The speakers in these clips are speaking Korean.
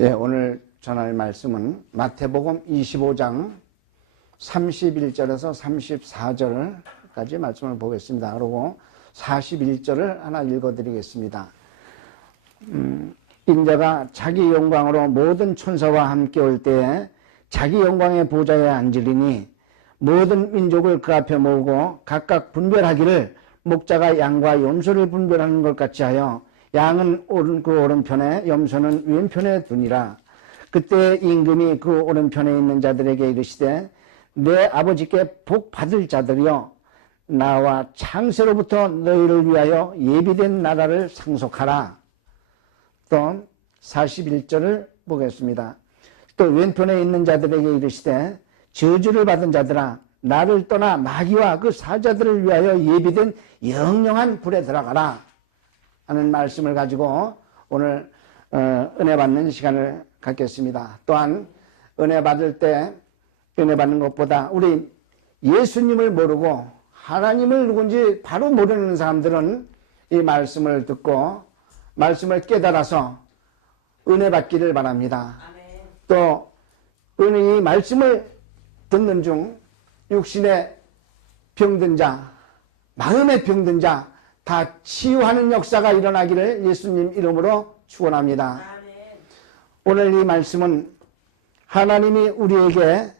예, 오늘 전할 말씀은 마태복음 25장 31절에서 34절까지 말씀을 보겠습니다. 그리고 41절을 하나 읽어드리겠습니다. 인자가 자기 영광으로 모든 천사와 함께 올 때에 자기 영광의 보좌에 앉으리니 모든 민족을 그 앞에 모으고 각각 분별하기를 목자가 양과 염소를 분별하는 것 같이 하여 양은 그 오른편에 염소는 왼편에 두니라. 그때 임금이 그 오른편에 있는 자들에게 이르시되 내 아버지께 복 받을 자들이여 나와 창세로부터 너희를 위하여 예비된 나라를 상속하라. 또 41절을 보겠습니다. 또 왼편에 있는 자들에게 이르시되 저주를 받은 자들아 나를 떠나 마귀와 그 사자들을 위하여 예비된 영영한 불에 들어가라 하는 말씀을 가지고 오늘 은혜 받는 시간을 갖겠습니다. 또한 은혜 받을 때 은혜 받는 것보다 우리 예수님을 모르고 하나님을 누군지 바로 모르는 사람들은 이 말씀을 듣고 말씀을 깨달아서 은혜 받기를 바랍니다. 아멘. 또 이 말씀을 듣는 중 육신의 병든 자, 마음의 병든 자 다 치유하는 역사가 일어나기를 예수님 이름으로 축원합니다. 아멘. 오늘 이 말씀은 하나님이 우리에게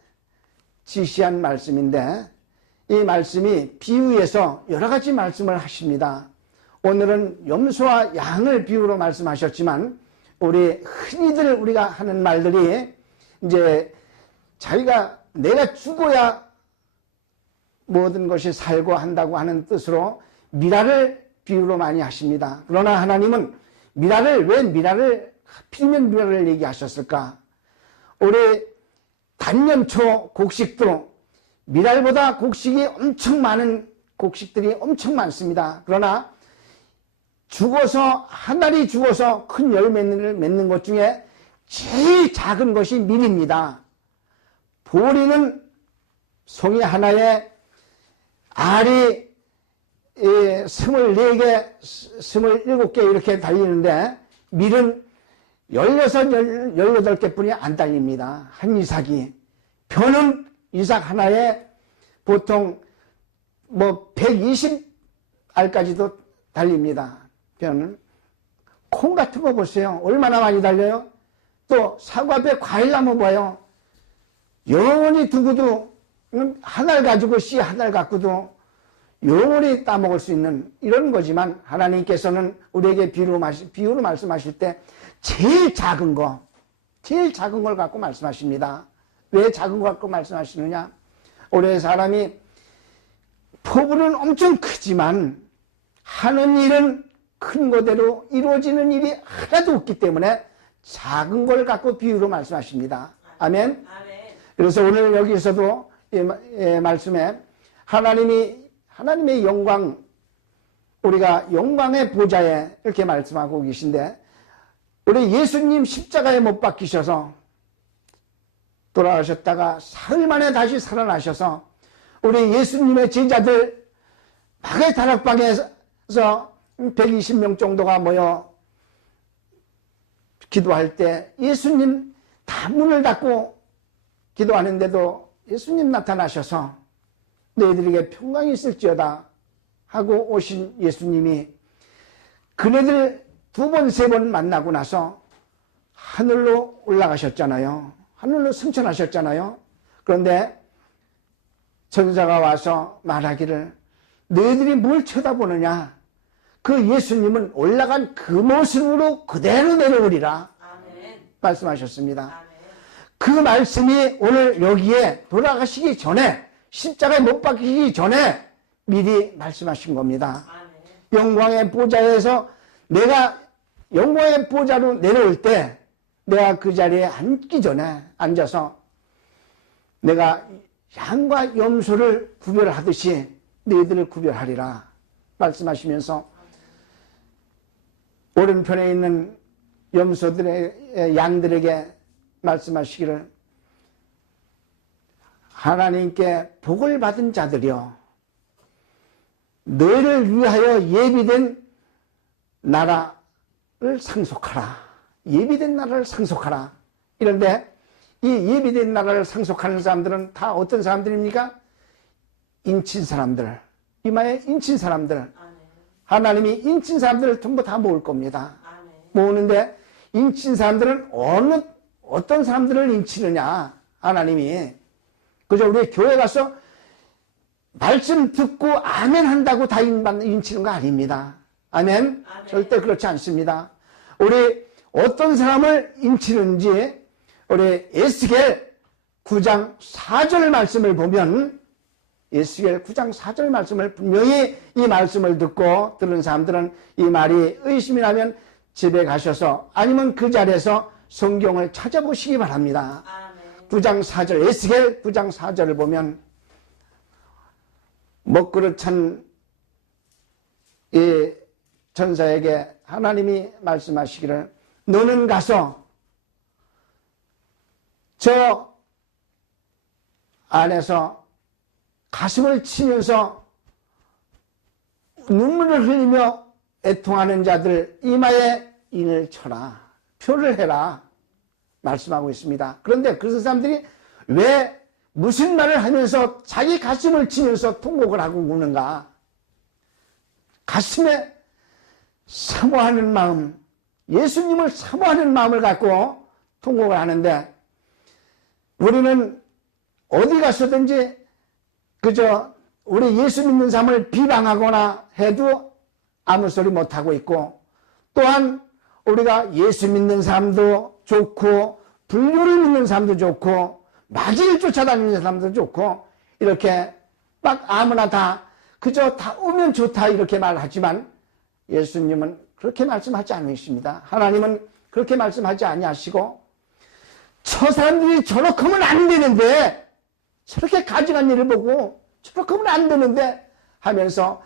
지시한 말씀인데 이 말씀이 비유에서 여러 가지 말씀을 하십니다. 오늘은 염소와 양을 비유로 말씀하셨지만 우리 흔히들 우리가 하는 말들이 이제 내가 죽어야 모든 것이 살고 한다고 하는 뜻으로 미라를 비유로 많이 하십니다. 그러나 하나님은 왜 하필이면 미라를 얘기하셨을까? 우리 단연초 곡식도 미랄보다 곡식이 엄청 많은 곡식들이 엄청 많습니다. 그러나 한 알이 죽어서 큰 열매를 맺는 것 중에 제일 작은 것이 밀입니다. 보리는 송이 하나에 알이 24개, 27개 이렇게 달리는데 밀은 16, 18개 뿐이 안 달립니다. 한 이삭이. 벼는 이삭 하나에 보통 120알까지도 달립니다. 벼는. 콩 같은 거 보세요. 얼마나 많이 달려요? 또 사과배 과일나무 봐요. 영원히 두고도 한 알 가지고 씨 한 알 갖고도 영원히 따먹을 수 있는 이런 거지만 하나님께서는 우리에게 비유로 말씀하실 때 제일 작은 걸 갖고 말씀하십니다. 왜 작은 거 갖고 말씀하시느냐? 우리 사람이 포부는 엄청 크지만 하는 일은 큰 거대로 이루어지는 일이 하나도 없기 때문에 작은 걸 갖고 비유로 말씀하십니다. 아멘. 그래서 오늘 여기서도 이 말씀에 하나님의 영광, 우리가 영광의 보좌에 이렇게 말씀하고 계신데 우리 예수님 십자가에 못 박히셔서 돌아가셨다가 사흘 만에 다시 살아나셔서 우리 예수님의 제자들 마가의 다락방에서 120명 정도가 모여 기도할 때 예수님 다 문을 닫고 기도하는데도 예수님 나타나셔서 너희들에게 평강이 있을지어다 하고 오신 예수님이 그네들 2번, 3번 만나고 나서 하늘로 올라가셨잖아요. 하늘로 승천하셨잖아요. 그런데 천사가 와서 말하기를 너희들이 뭘 쳐다보느냐? 그 예수님은 올라간 그 모습으로 그대로 내려오리라. 아멘. 말씀하셨습니다. 아멘. 그 말씀이 오늘 여기에 돌아가시기 전에 십자가에 못 박히기 전에 미리 말씀하신 겁니다. 아멘. 영광의 보좌에서 내가 영광의 보좌로 내려올 때 내가 그 자리에 앉기 전에 앉아서 내가 양과 염소를 구별하듯이 너희들을 구별하리라 말씀하시면서 오른편에 있는 양들에게 말씀하시기를 하나님께 복을 받은 자들이여 너희를 위하여 예비된 나라를 상속하라. 예비된 나라를 상속하라. 이런데 이 예비된 나라를 상속하는 사람들은 다 어떤 사람들입니까? 인친 사람들, 이마에 인친 사람들. 하나님이 인친 사람들을 전부 다 모을 겁니다. 모으는데 인친 사람들은 어떤 사람들을 인치느냐, 하나님이. 그죠? 우리 교회 가서 말씀 듣고 아멘 한다고 다 인치는 거 아닙니다. 아멘? 절대 그렇지 않습니다. 우리 어떤 사람을 인치는지 우리 에스겔 9장 4절 말씀을 보면, 에스겔 9장 4절 말씀을 분명히 이 말씀을 듣고 들은 사람들은 이 말이 의심이 나면 집에 가셔서 아니면 그 자리에서 성경을 찾아보시기 바랍니다. 9장 4절, 에스겔 9장 4절을 보면 먹그릇 찬 이 전사에게 하나님이 말씀하시기를, 너는 가서 저 안에서 가슴을 치면서 눈물을 흘리며 애통하는 자들 이마에 인을 쳐라, 표를 해라 말씀하고 있습니다. 그런데 그 사람들이 왜 무슨 말을 하면서 자기 가슴을 치면서 통곡을 하고 우는가? 가슴에 사모하는 마음, 예수님을 사모하는 마음을 갖고 통곡을 하는데, 우리는 어디 가서든지 그저 우리 예수 믿는 사람을 비방하거나 해도 아무 소리 못하고 있고, 또한 우리가 예수 믿는 사람도 좋고 불교를 믿는 사람도 좋고 마귀를 쫓아다니는 사람도 좋고, 이렇게 막 아무나 다 그저 다 오면 좋다 이렇게 말하지만 예수님은 그렇게 말씀하지 않으십니다. 하나님은 그렇게 말씀하지 아니하시고, 저 사람들이 저렇게 하면 안 되는데, 저렇게 가증한 일을 보고 저렇게 하면 안 되는데 하면서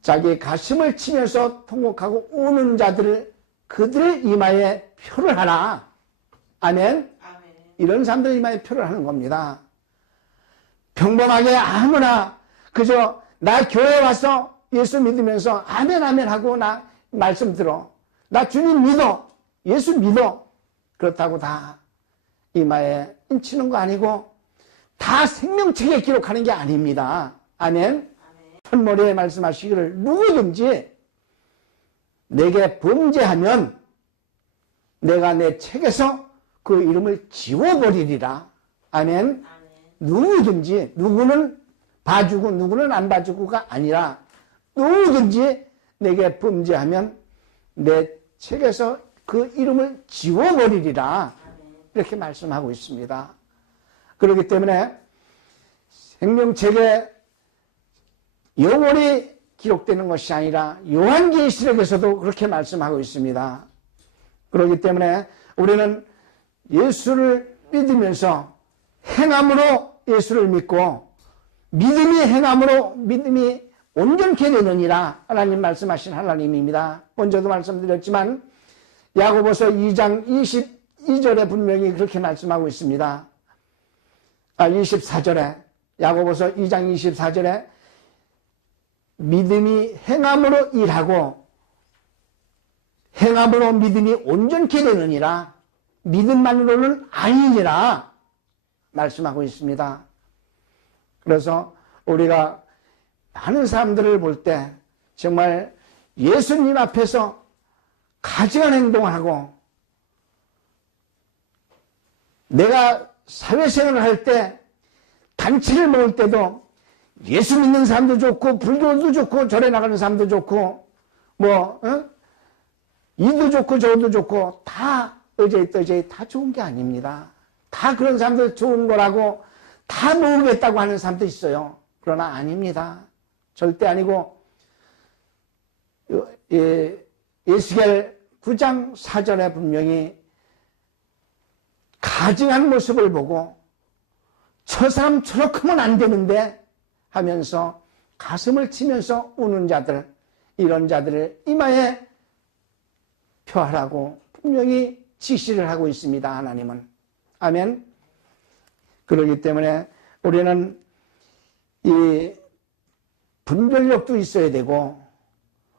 자기 가슴을 치면서 통곡하고 우는 자들을, 그들의 이마에 표를 하라. 아멘. 이런 사람들 이마에 표를 하는 겁니다. 평범하게 아무나 그저 나 교회 와서 예수 믿으면서 아멘 아멘 하고 나 말씀 들어, 나 주님 믿어, 예수 믿어, 그렇다고 다 이마에 인치는 거 아니고 다 생명책에 기록하는 게 아닙니다. 아멘. 편머리에 말씀하시기를, 누구든지 내게 범죄하면 내가 내 책에서 그 이름을 지워버리리라. 아멘. 누구든지, 누구는 봐주고 누구는 안 봐주고가 아니라 누구든지 내게 범죄하면 내 책에서 그 이름을 지워버리리라. 이렇게 말씀하고 있습니다. 그렇기 때문에 생명책에 영원히 기록되는 것이 아니라 요한계시록에서도 그렇게 말씀하고 있습니다. 그렇기 때문에 우리는 예수를 믿으면서 행함으로 예수를 믿고, 믿음이 행함으로 믿음이 온전케 되느니라. 하나님 말씀하신 하나님입니다. 먼저도 말씀드렸지만 야고보서 2장 22절에 분명히 그렇게 말씀하고 있습니다. 24절에, 야고보서 2장 24절에 믿음이 행함으로 일하고 행함으로 믿음이 온전케 되느니라. 믿음만으로는 아니니라 말씀하고 있습니다. 그래서 우리가 많은 사람들을 볼 때 정말 예수님 앞에서 가증한 행동을 하고, 내가 사회생활을 할 때 단체를 모을 때도 예수 믿는 사람도 좋고 불교도 좋고 절에 나가는 사람도 좋고 이도 좋고 저도 좋고 다 어제떠제 다 좋은 게 아닙니다. 다 그런 사람들 좋은 거라고 다 모으겠다고 하는 사람도 있어요. 그러나 아닙니다. 절대 아니고, 에스겔 9장 4절에 분명히 가증한 모습을 보고 저 사람 저렇게 하면 안 되는데 하면서 가슴을 치면서 우는 자들, 이런 자들을 이마에 표하라고 분명히 지시를 하고 있습니다. 하나님은. 아멘. 그렇기 때문에 우리는 이 분별력도 있어야 되고,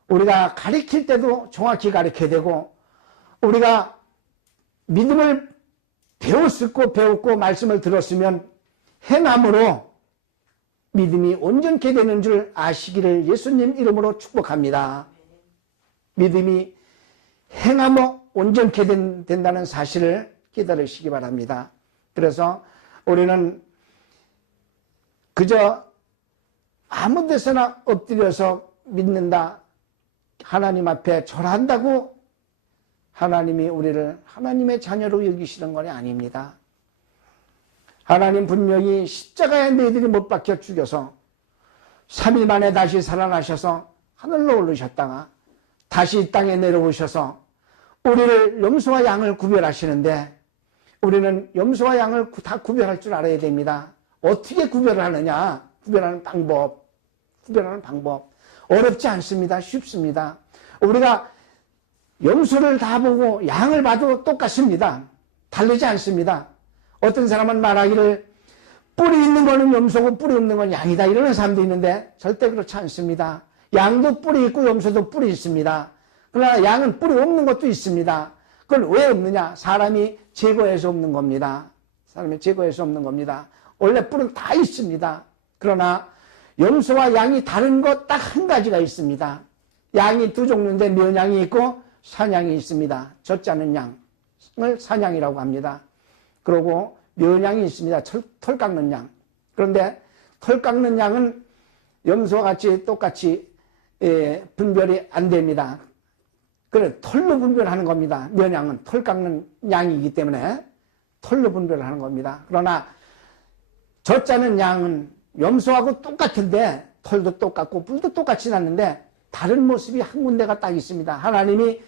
우리가 가르칠 때도 정확히 가르쳐야 되고, 우리가 믿음을 배웠고 말씀을 들었으면 행함으로 믿음이 온전케 되는 줄 아시기를 예수님 이름으로 축복합니다. 믿음이 행함으로 온전케 된다는 사실을 깨달으시기 바랍니다. 그래서 우리는 그저 아무 데서나 엎드려서 믿는다, 하나님 앞에 절한다고 하나님이 우리를 하나님의 자녀로 여기시는 건 아닙니다. 하나님 분명히 십자가에 너희들이 못 박혀 죽여서 3일 만에 다시 살아나셔서 하늘로 오르셨다가 다시 이 땅에 내려오셔서 우리를 염소와 양을 구별하시는데, 우리는 염소와 양을 다 구별할 줄 알아야 됩니다. 어떻게 구별을 하느냐? 구별하는 방법. 어렵지 않습니다. 쉽습니다. 우리가 염소를 다 보고 양을 봐도 똑같습니다. 다르지 않습니다. 어떤 사람은 말하기를 뿔이 있는 거는 염소고 뿔이 없는 건 양이다, 이러는 사람도 있는데 절대 그렇지 않습니다. 양도 뿔이 있고 염소도 뿔이 있습니다. 그러나 양은 뿔이 없는 것도 있습니다. 그건 왜 없느냐? 사람이 제거해서 없는 겁니다. 원래 뿔은 다 있습니다. 그러나 염소와 양이 다른 것 딱 한 가지가 있습니다. 양이 두 종류인데 면양이 있고 산양이 있습니다. 젖지 않은 양을 산양이라고 합니다. 그리고 면양이 있습니다. 털 깎는 양. 그런데 털 깎는 양은 염소와 같이 똑같이 분별이 안 됩니다. 그래, 털로 분별하는 겁니다. 면양은 털 깎는 양이기 때문에 털로 분별을 하는 겁니다. 그러나 젖지 않은 양은 염소하고 똑같은데 털도 똑같고 뿔도 똑같이 났는데 다른 모습이 한 군데가 딱 있습니다. 하나님이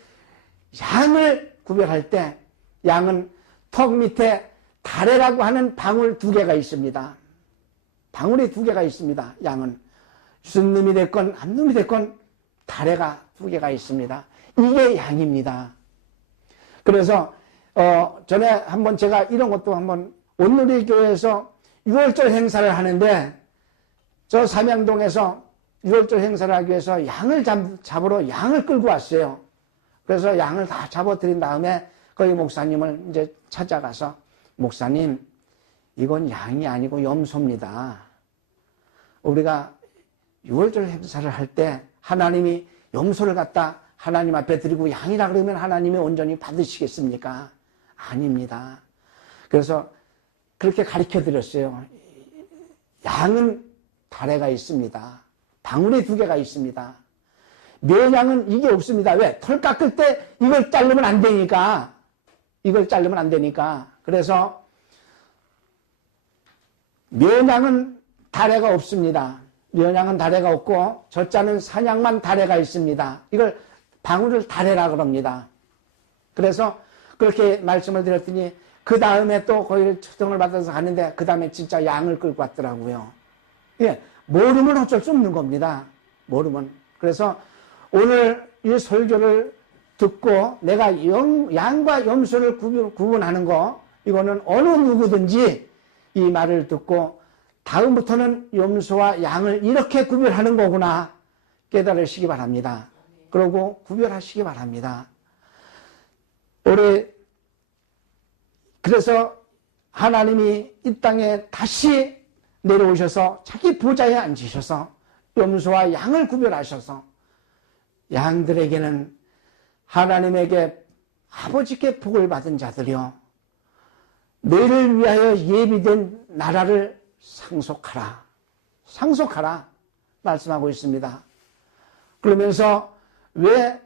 양을 구별할 때 양은 턱 밑에 다래라고 하는 방울 2개가 있습니다. 방울이 2개가 있습니다. 양은 순놈이 됐건 암놈이 됐건 다래가 2개가 있습니다. 이게 양입니다. 그래서 전에 한번 제가 이런 것도 한번 온누리교회에서 6월절 행사를 하는데 저 삼양동에서 6월절 행사를 하기 위해서 양을 잡으러 양을 끌고 왔어요. 그래서 양을 다 잡아드린 다음에 거기 목사님을 이제 찾아가서, 목사님, 이건 양이 아니고 염소입니다. 우리가 6월절 행사를 할 때 하나님이 염소를 갖다 하나님 앞에 드리고 양이라 그러면 하나님이 온전히 받으시겠습니까? 아닙니다. 그래서 그렇게 가르쳐 드렸어요. 양은 다래가 있습니다. 방울이 2개가 있습니다. 면양은 이게 없습니다. 왜? 털 깎을 때 이걸 자르면 안 되니까. 그래서 면양은 다래가 없습니다. 면양은 다래가 없고 젖자는 산양만 다래가 있습니다. 이걸 방울을 다래라 그럽니다. 그래서 그렇게 말씀을 드렸더니 그 다음에 또 거기를 초청을 받아서 갔는데 그 다음에 진짜 양을 끌고 왔더라고요. 예, 모르면 어쩔 수 없는 겁니다. 모르면. 그래서 오늘 이 설교를 듣고 내가 양과 염소를 구분하는 거, 이거는 어느 누구든지 이 말을 듣고 다음부터는 염소와 양을 이렇게 구별하는 거구나 깨달으시기 바랍니다. 그러고 구별하시기 바랍니다. 그래서 하나님이 이 땅에 다시 내려오셔서 자기 보좌에 앉으셔서 염소와 양을 구별하셔서 양들에게는 하나님에게 아버지께 복을 받은 자들이요, 너희를 위하여 예비된 나라를 상속하라 말씀하고 있습니다. 그러면서 왜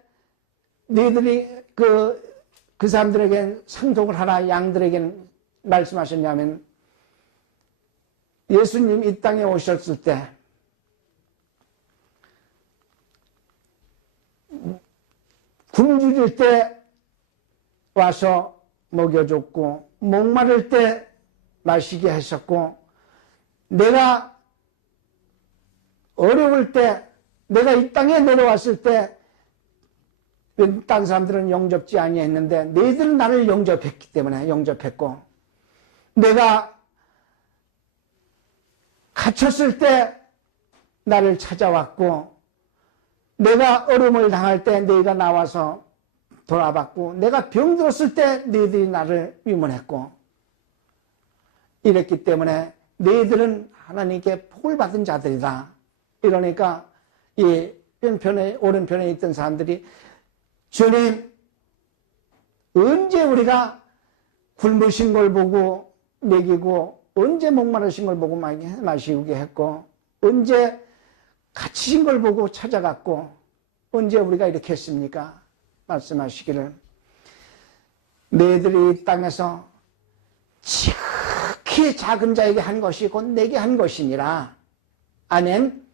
너희들이 그 사람들에게 상속을 하라, 양들에게는 말씀하셨냐면, 예수님 이 땅에 오셨을 때 굶주릴 때 와서 먹여줬고 목마를 때 마시게 하셨고, 내가 어려울 때, 내가 이 땅에 내려왔을 때 딴 사람들은 영접지 아니했는데 너희들은 나를 영접했기 때문에 영접했고, 내가 갇혔을 때 나를 찾아왔고, 내가 어려움을 당할 때 너희가 나와서 돌아봤고 내가 병들었을 때 너희들이 나를 위문했고 이랬기 때문에 너희들은 하나님께 복을 받은 자들이다. 이러니까 이 왼편에 오른편에 있던 사람들이 주님 언제 우리가 굶으신 걸 보고 먹이고 언제 목마르신 걸 보고 마시게 했고 언제 갇히신 걸 보고 찾아갔고 언제 우리가 이렇게 했습니까? 말씀하시기를 너희들이 이 땅에서 지극히 작은 자에게 한 것이 곧 내게 한 것이니라. 아멘.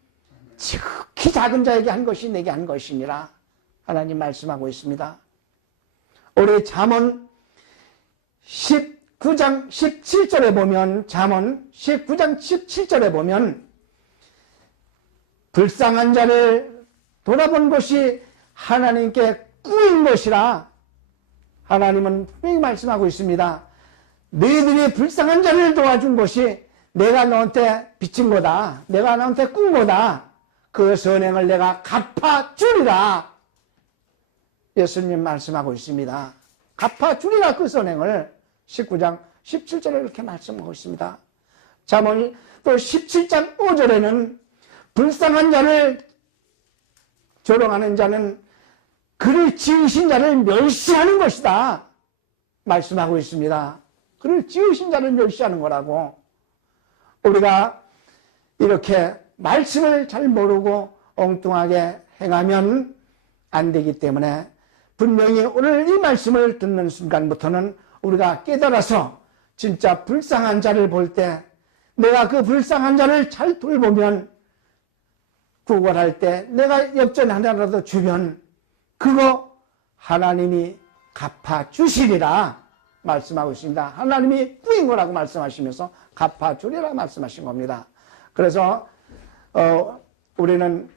지극히 작은 자에게 한 것이 내게 한 것이니라. 하나님 말씀하고 있습니다. 우리 잠언 19장 17절에 보면 잠언 19장 17절에 보면 불쌍한 자를 돌아본 것이 하나님께 꾸인 것이라 하나님은 분명히 말씀하고 있습니다. 너희들이 불쌍한 자를 도와준 것이 내가 너한테 빚진 거다. 내가 너한테 꾼 거다. 그 선행을 내가 갚아주리라. 예수님 말씀하고 있습니다. 갚아주리라 그 선행을 19장 17절에 이렇게 말씀하고 있습니다. 잠언 또 17장 5절에는 불쌍한 자를 조롱하는 자는 그를 지으신 자를 멸시하는 것이다. 말씀하고 있습니다. 그를 지으신 자를 멸시하는 거라고. 우리가 이렇게 말씀을 잘 모르고 엉뚱하게 행하면 안 되기 때문에 분명히 오늘 이 말씀을 듣는 순간부터는 우리가 깨달아서 진짜 불쌍한 자를 볼 때 내가 그 불쌍한 자를 잘 돌보면 구걸할 때 내가 엽전 하나라도 주면 그거 하나님이 갚아주시리라 말씀하고 있습니다. 하나님이 꾸인 거라고 말씀하시면서 갚아주리라 말씀하신 겁니다. 그래서 우리는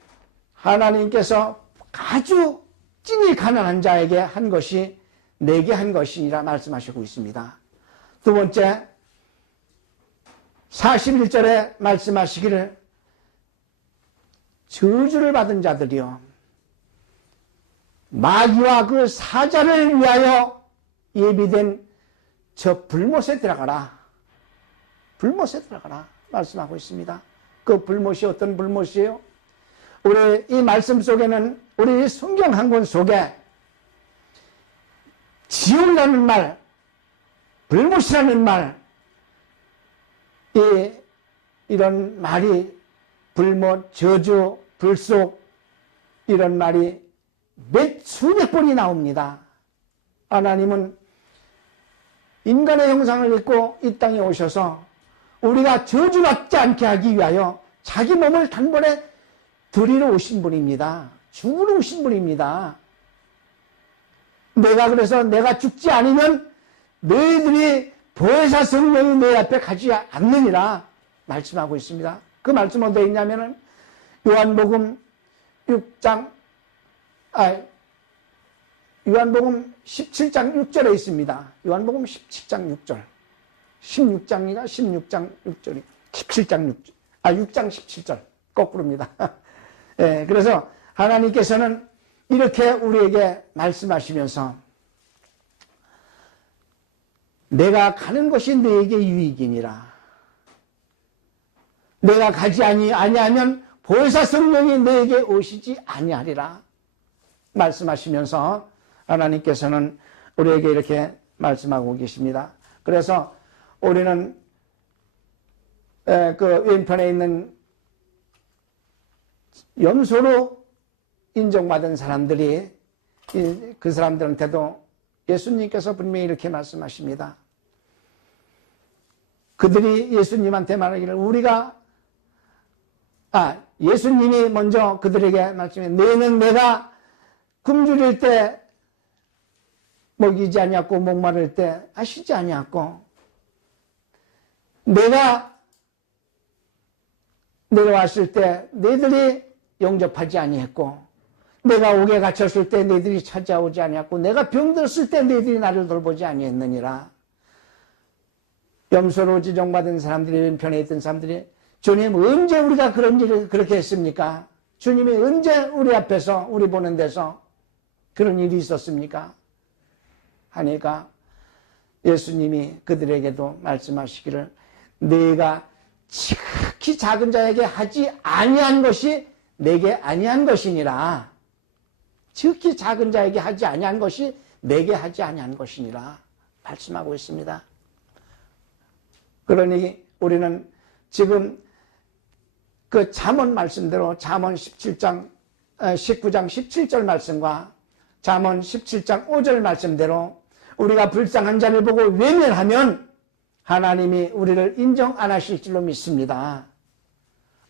하나님께서 아주 찐이 가난한 자에게 한 것이 내게 한 것이니라 말씀하시고 있습니다. 두 번째 41절에 말씀하시기를 저주를 받은 자들이요 마귀와 그 사자를 위하여 예비된 저 불못에 들어가라. 불못에 들어가라 말씀하고 있습니다. 그 불못이 어떤 불못이에요? 우리 이 말씀 속에는 우리 성경 한 권 속에 지옥이라는 말, 불못이라는 말, 이런 말이 불못, 저주, 불속 이런 말이 몇 수백 번이 나옵니다. 하나님은 인간의 형상을 입고 이 땅에 오셔서 우리가 저주받지 않게 하기 위하여 자기 몸을 단번에 드리러 오신 분입니다. 죽으러 오신 분입니다. 그래서 내가 죽지 않으면 너희들이 보혜사 성령이 내 앞에 가지 않느니라 말씀하고 있습니다. 그 말씀은 어디에 있냐면은 요한복음 17장 6절에 있습니다. 요한복음 17장 6절. 16장이가 16장 6절이 17장 6절. 6장 17절. 거꾸로입니다. 예, 그래서 하나님께서는 이렇게 우리에게 말씀하시면서 내가 가는 것이 너에게 유익이니라. 내가 가지 아니하면 보혜사 성령이 너에게 오시지 아니하리라. 말씀하시면서 하나님께서는 우리에게 이렇게 말씀하고 계십니다. 그래서 우리는 그 왼편에 있는 염소로 인정받은 사람들이 그 사람들한테도 예수님께서 분명히 이렇게 말씀하십니다. 그들이 예수님한테 말하기를 예수님이 먼저 그들에게 말씀해 너희는 내가 굶주릴 때 먹이지 아니었고 목마를 때 쉬지 아니었고 내가 내려왔을 때 너희들이 영접하지 아니했고 내가 옥에 갇혔을 때 너희들이 찾아오지 아니했고 내가 병들었을 때 너희들이 나를 돌보지 아니했느니라. 염소로 지정받은 사람들이 왼편에 있던 사람들이 주님 언제 우리가 그런 일을 그렇게 했습니까? 주님이 언제 우리 앞에서 우리 보는 데서 그런 일이 있었습니까? 하니까 예수님이 그들에게도 말씀하시기를 내가 지극히 작은 자에게 하지 아니한 것이 내게 아니한 것이니라. 지극히 작은 자에게 하지 아니한 것이 내게 하지 아니한 것이니라 말씀하고 있습니다. 그러니 우리는 지금 그 잠언 말씀대로 잠언 19장 17절 말씀과 잠언 17장 5절 말씀대로 우리가 불쌍한 자를 보고 외면하면 하나님이 우리를 인정 안 하실 줄로 믿습니다.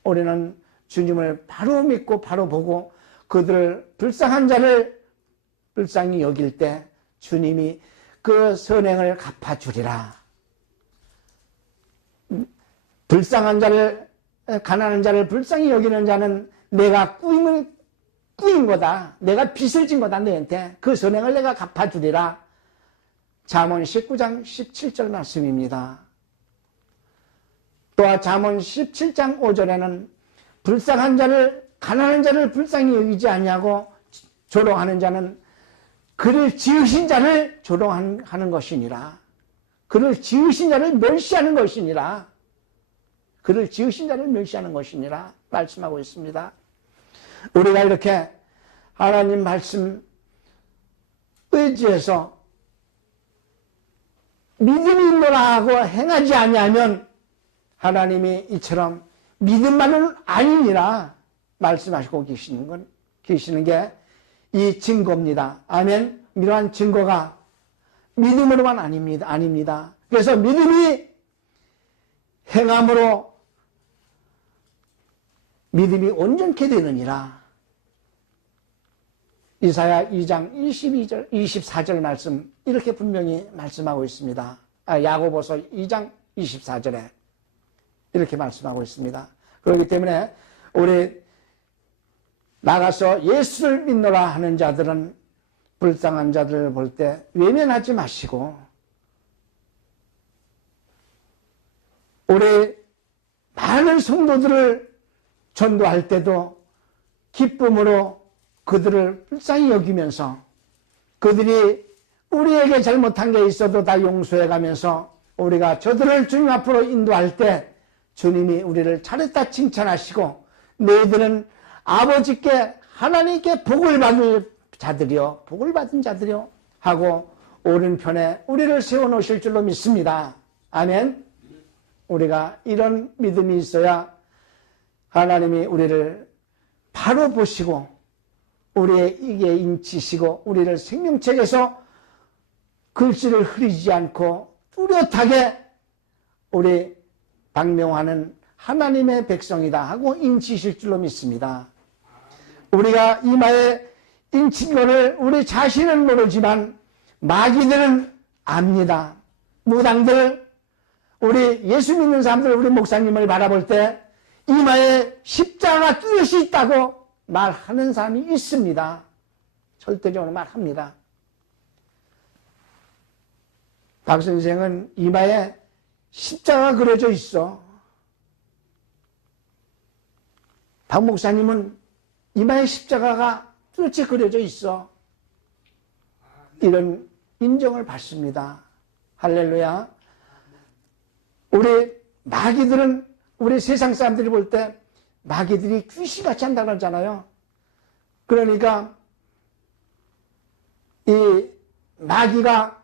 우리는 주님을 바로 믿고 바로 보고 그들을 불쌍한 자를 불쌍히 여길 때 주님이 그 선행을 갚아주리라. 불쌍한 자를, 가난한 자를 불쌍히 여기는 자는 내가 꾸인 거다. 내가 빚을 진 거다 너한테. 그 선행을 내가 갚아주리라. 잠언 19장 17절 말씀입니다. 또한 잠언 17장 5절에는 불쌍한 자를, 가난한 자를 불쌍히 여기지 아니하고 조롱하는 자는 그를 지으신 자를 조롱하는 것이니라. 그를 지으신 자를 멸시하는 것이니라. 그를 지으신 자를 멸시하는 것이니라 말씀하고 있습니다. 우리가 이렇게 하나님 말씀 의지해서 믿음이 있노라 하고 행하지 아니하면 하나님이 이처럼 믿음만은 아니니라 말씀하시고 계시는 게 이 증거입니다. 아멘. 이러한 증거가 믿음으로만 아닙니다. 그래서 믿음이 행함으로 믿음이 온전케 되느니라. 이사야 2장 22절, 24절 말씀 이렇게 분명히 말씀하고 있습니다. 야고보서 2장 24절에 이렇게 말씀하고 있습니다. 그렇기 때문에 우리 나가서 예수를 믿노라 하는 자들은 불쌍한 자들을 볼 때 외면하지 마시고 우리 많은 성도들을 전도할 때도 기쁨으로 그들을 불쌍히 여기면서 그들이 우리에게 잘못한 게 있어도 다 용서해 가면서 우리가 저들을 주님 앞으로 인도할 때 주님이 우리를 잘했다 칭찬하시고 너희들은 아버지께 하나님께 복을 받은 자들이요 하고 오른편에 우리를 세워놓으실 줄로 믿습니다. 아멘. 우리가 이런 믿음이 있어야 하나님이 우리를 바로 보시고 우리에게 인치시고 우리를 생명책에서 글씨를 흐리지 않고 뚜렷하게 우리 방명하는 하나님의 백성이다 하고 인치실 줄로 믿습니다. 우리가 이마에 인친 것을 우리 자신은 모르지만 마귀들은 압니다. 무당들, 우리 예수 믿는 사람들, 우리 목사님을 바라볼 때 이마에 십자가가 뚜렷이 있다고 말하는 사람이 있습니다. 절대적으로 말합니다. 박 선생은 이마에 십자가가 그려져 있어. 박 목사님은 이마에 십자가가 뚜렷이 그려져 있어. 이런 인정을 받습니다. 할렐루야. 우리 마귀들은 우리 세상 사람들이 볼 때 마귀들이 귀신같이 한다고 그러잖아요. 그러니까 이 마귀가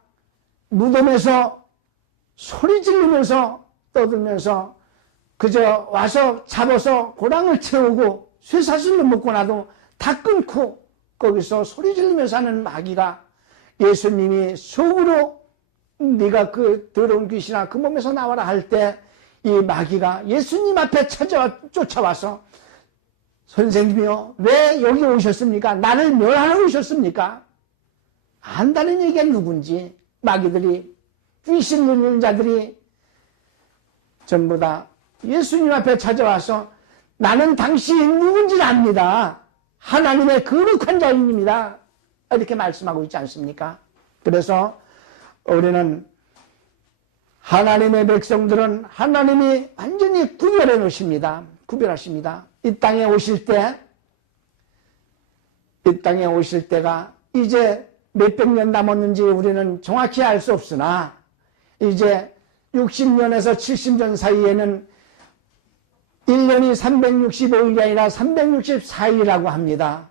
무덤에서 소리 지르면서 떠들면서 그저 와서 잡아서 고랑을 채우고 쇠사슬로 묶고 나도 다 끊고 거기서 소리 지르면서 하는 마귀가 예수님이 속으로 네가 그 더러운 귀신아 그 몸에서 나와라 할 때 이 마귀가 예수님 앞에 쫓아와서 선생님이요 왜 여기 오셨습니까? 나를 멸하러 오셨습니까? 안다는 얘기가 누군지 마귀들이 귀신 들리는 자들이 전부 다 예수님 앞에 찾아와서 나는 당신이 누군지 압니다. 하나님의 거룩한 자입니다. 이렇게 말씀하고 있지 않습니까? 그래서 우리는 하나님의 백성들은 하나님이 완전히 구별해 놓으십니다. 구별하십니다. 이 땅에 오실 때가 이제 몇백 년 남았는지 우리는 정확히 알 수 없으나 이제 60년에서 70년 사이에는 1년이 365일이 아니라 364일이라고 합니다.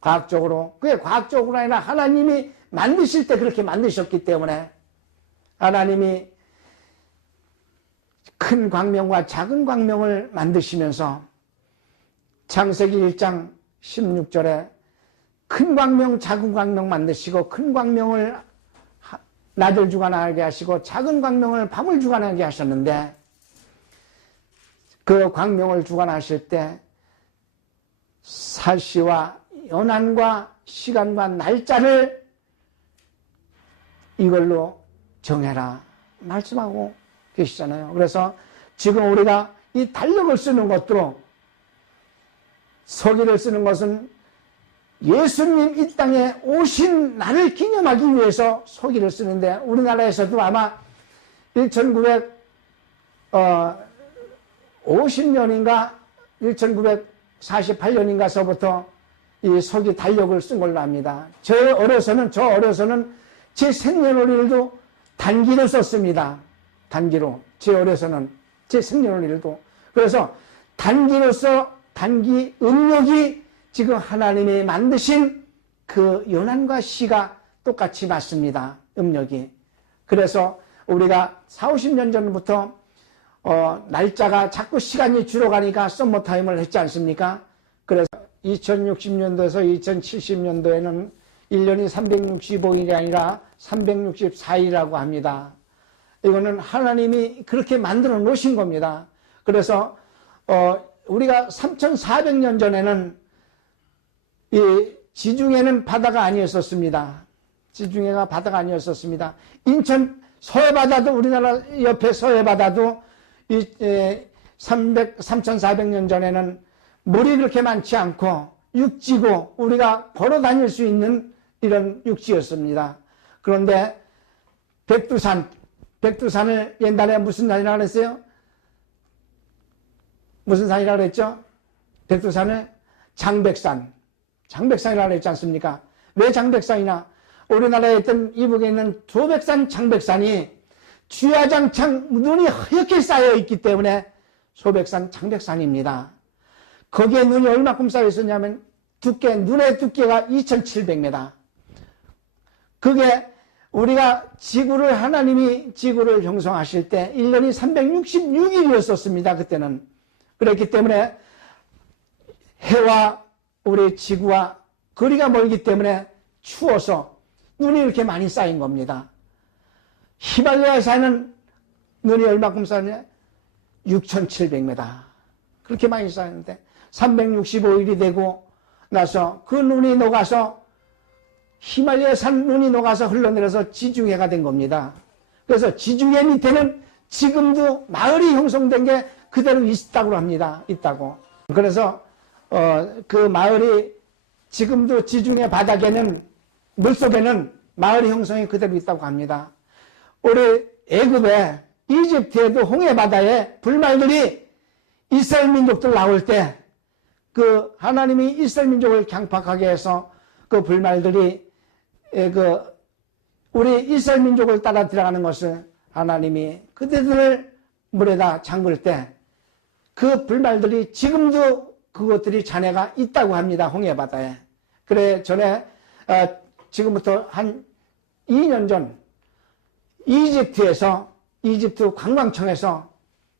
과학적으로. 그게 과학적으로 아니라 하나님이 만드실 때 그렇게 만드셨기 때문에 하나님이 큰 광명과 작은 광명을 만드시면서 창세기 1장 16절에 큰 광명, 작은 광명 만드시고 큰 광명을 낮을 주관하게 하시고 작은 광명을 밤을 주관하게 하셨는데 그 광명을 주관하실 때 살시와 연한과 시간과 날짜를 이걸로 정해라 말씀하고 계시잖아요. 그래서 지금 우리가 이 달력을 쓰는 것도 서기를 쓰는 것은 예수님 이 땅에 오신 날을 기념하기 위해서 서기를 쓰는데 우리나라에서도 아마 1950년인가 1948년인가서부터 이 서기 달력을 쓴 걸로 압니다. 저 어려서는 제 생년월일도 단기로 썼습니다. 단기로. 제 어려서는 제 생년월일도. 그래서 단기로서 단기 음력이 지금 하나님이 만드신 그 연한과 시가 똑같이 맞습니다. 음력이. 그래서 우리가 40, 50년 전부터 날짜가 자꾸 시간이 줄어가니까 썸머타임을 했지 않습니까? 그래서 2060년도에서 2070년도에는 1년이 365일이 아니라 364일이라고 합니다. 이거는 하나님이 그렇게 만들어 놓으신 겁니다. 그래서 우리가 3400년 전에는 이 지중해는 바다가 아니었었습니다. 지중해가 바다가 아니었었습니다. 인천 서해바다도 우리나라 옆에 서해바다도 3400년 전에는 물이 그렇게 많지 않고 육지고 우리가 걸어 다닐 수 있는 이런 육지였습니다. 그런데 백두산을 옛날에 무슨 산이라고 그랬어요? 무슨 산이라고 그랬죠? 백두산을 장백산이라고 했지 않습니까? 왜 장백산이나? 우리나라에 있던 이북에 있는 소백산, 장백산이 주야장창 눈이 허옇게 쌓여 있기 때문에 소백산, 장백산입니다. 거기에 눈이 얼마큼 쌓여 있었냐면 눈의 두께가 2700m. 그게 우리가 하나님이 지구를 형성하실 때 1년이 366일이었었습니다. 그때는. 그렇기 때문에 해와 우리 지구와 거리가 멀기 때문에 추워서 눈이 이렇게 많이 쌓인 겁니다. 히말라야산은 눈이 얼마큼 쌓였냐? 6700m. 그렇게 많이 쌓였는데 365일이 되고 나서 그 눈이 녹아서 히말라야산 눈이 녹아서 흘러내려서 지중해가 된 겁니다. 그래서 지중해 밑에는 지금도 마을이 형성된 게 그대로 있다고 합니다. 있다고. 그래서 그 마을이 지금도 지중해 바닥에는 물속에는 마을 형성이 그대로 있다고 합니다. 우리 애굽에 이집트에도 홍해 바다에 불말들이 이스라엘 민족들 나올 때 그 하나님이 이스라엘 민족을 강팍하게 해서 그 불말들이 우리 이스라엘 민족을 따라 들어가는 것을 하나님이 그들을 물에다 잠글 때 그 불말들이 지금도 그것들이 잔해가 있다고 합니다. 홍해 바다에. 그래 전에 지금부터 한 2년 전 이집트 관광청에서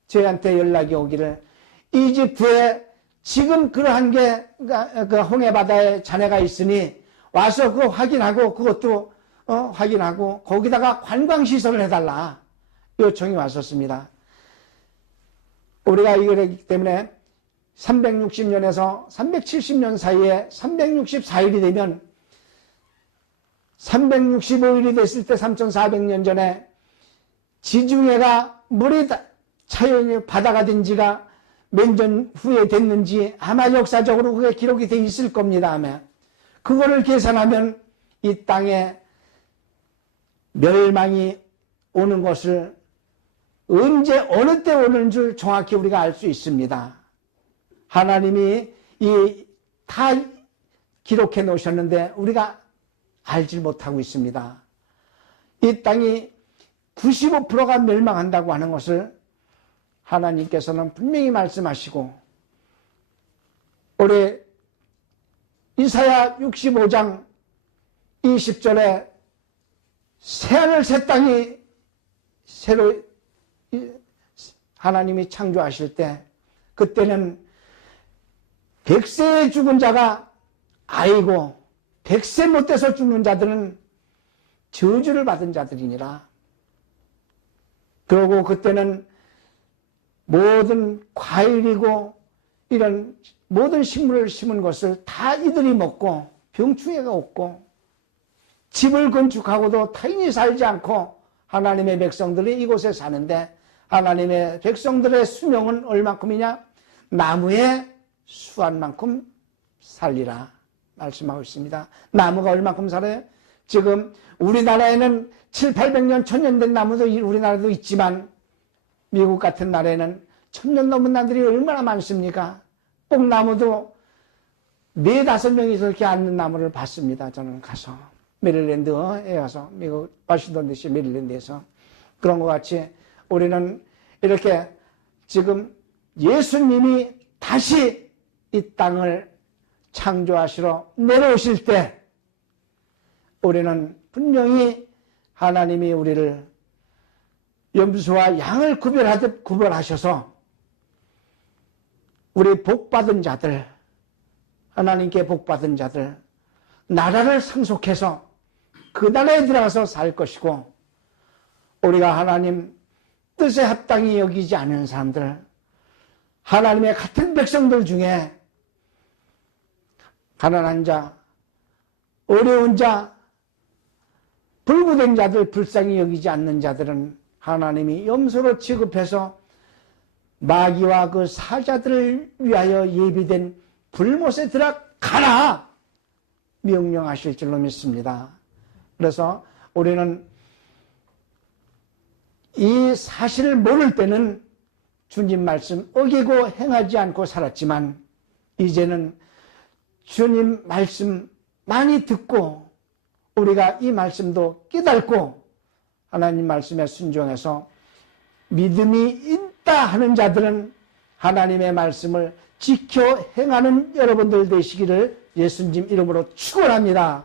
저희한테 연락이 오기를 이집트에 지금 그러한 게 그 홍해 바다에 잔해가 있으니 와서 그거 확인하고 그것도 확인하고 거기다가 관광시설을 해달라 요청이 왔었습니다. 우리가 이거기 때문에 360년에서 370년 사이에 364일이 되면 365일이 됐을 때 3400년 전에 지중해가 물이 차여 바다가 된 지가 몇 년 후에 됐는지 아마 역사적으로 그게 기록이 돼 있을 겁니다. 아마. 그거를 계산하면 이 땅에 멸망이 오는 것을 언제 어느 때 오는 줄 정확히 우리가 알 수 있습니다. 하나님이 다 기록해 놓으셨는데 우리가 알지 못하고 있습니다. 이 땅이 95%가 멸망한다고 하는 것을 하나님께서는 분명히 말씀하시고, 올해 이사야 65장 20절에 새하늘 새 땅이 새로 하나님이 창조하실 때, 그때는 100세에 죽은 자가 아이고 100세 못 돼서 죽는 자들은 저주를 받은 자들이니라. 그러고 그때는 모든 과일이고 이런 모든 식물을 심은 것을 다 이들이 먹고 병충해가 없고, 집을 건축하고도 타인이 살지 않고 하나님의 백성들이 이곳에 사는데, 하나님의 백성들의 수명은 얼마큼이냐? 나무의 수한만큼 살리라 말씀하고 있습니다. 나무가 얼마큼 살아요? 지금 우리나라에는 700~800년, 1000년 된 나무도 우리나라도 있지만, 미국 같은 나라에는 1000년 넘은 나무들이 얼마나 많습니까? 뽕나무도 4~5명이서 이렇게 앉는 나무를 봤습니다. 저는 가서 메릴랜드에 가서, 미국 워싱턴 DC 메릴랜드에서. 그런 것 같이 우리는 이렇게 지금 예수님이 다시 이 땅을 창조하시러 내려오실 때, 우리는 분명히 하나님이 우리를 염소와 양을 구별하듯 구별하셔서 우리 복받은 자들, 하나님께 복받은 자들, 나라를 상속해서 그 나라에 들어가서 살 것이고, 우리가 하나님 뜻에 합당히 여기지 않은 사람들, 하나님의 같은 백성들 중에 가난한 자, 어려운 자, 불구된 자들, 불쌍히 여기지 않는 자들은 하나님이 염소로 취급해서 마귀와 그 사자들을 위하여 예비된 불못에 들어가라 명령하실 줄로 믿습니다. 그래서 우리는 이 사실을 모를 때는 주님 말씀 어기고 행하지 않고 살았지만, 이제는 주님 말씀 많이 듣고 우리가 이 말씀도 깨닫고 하나님 말씀에 순종해서 믿음이 있다 하는 자들은 하나님의 말씀을 지켜 행하는 여러분들 되시기를 예수님 이름으로 축원합니다.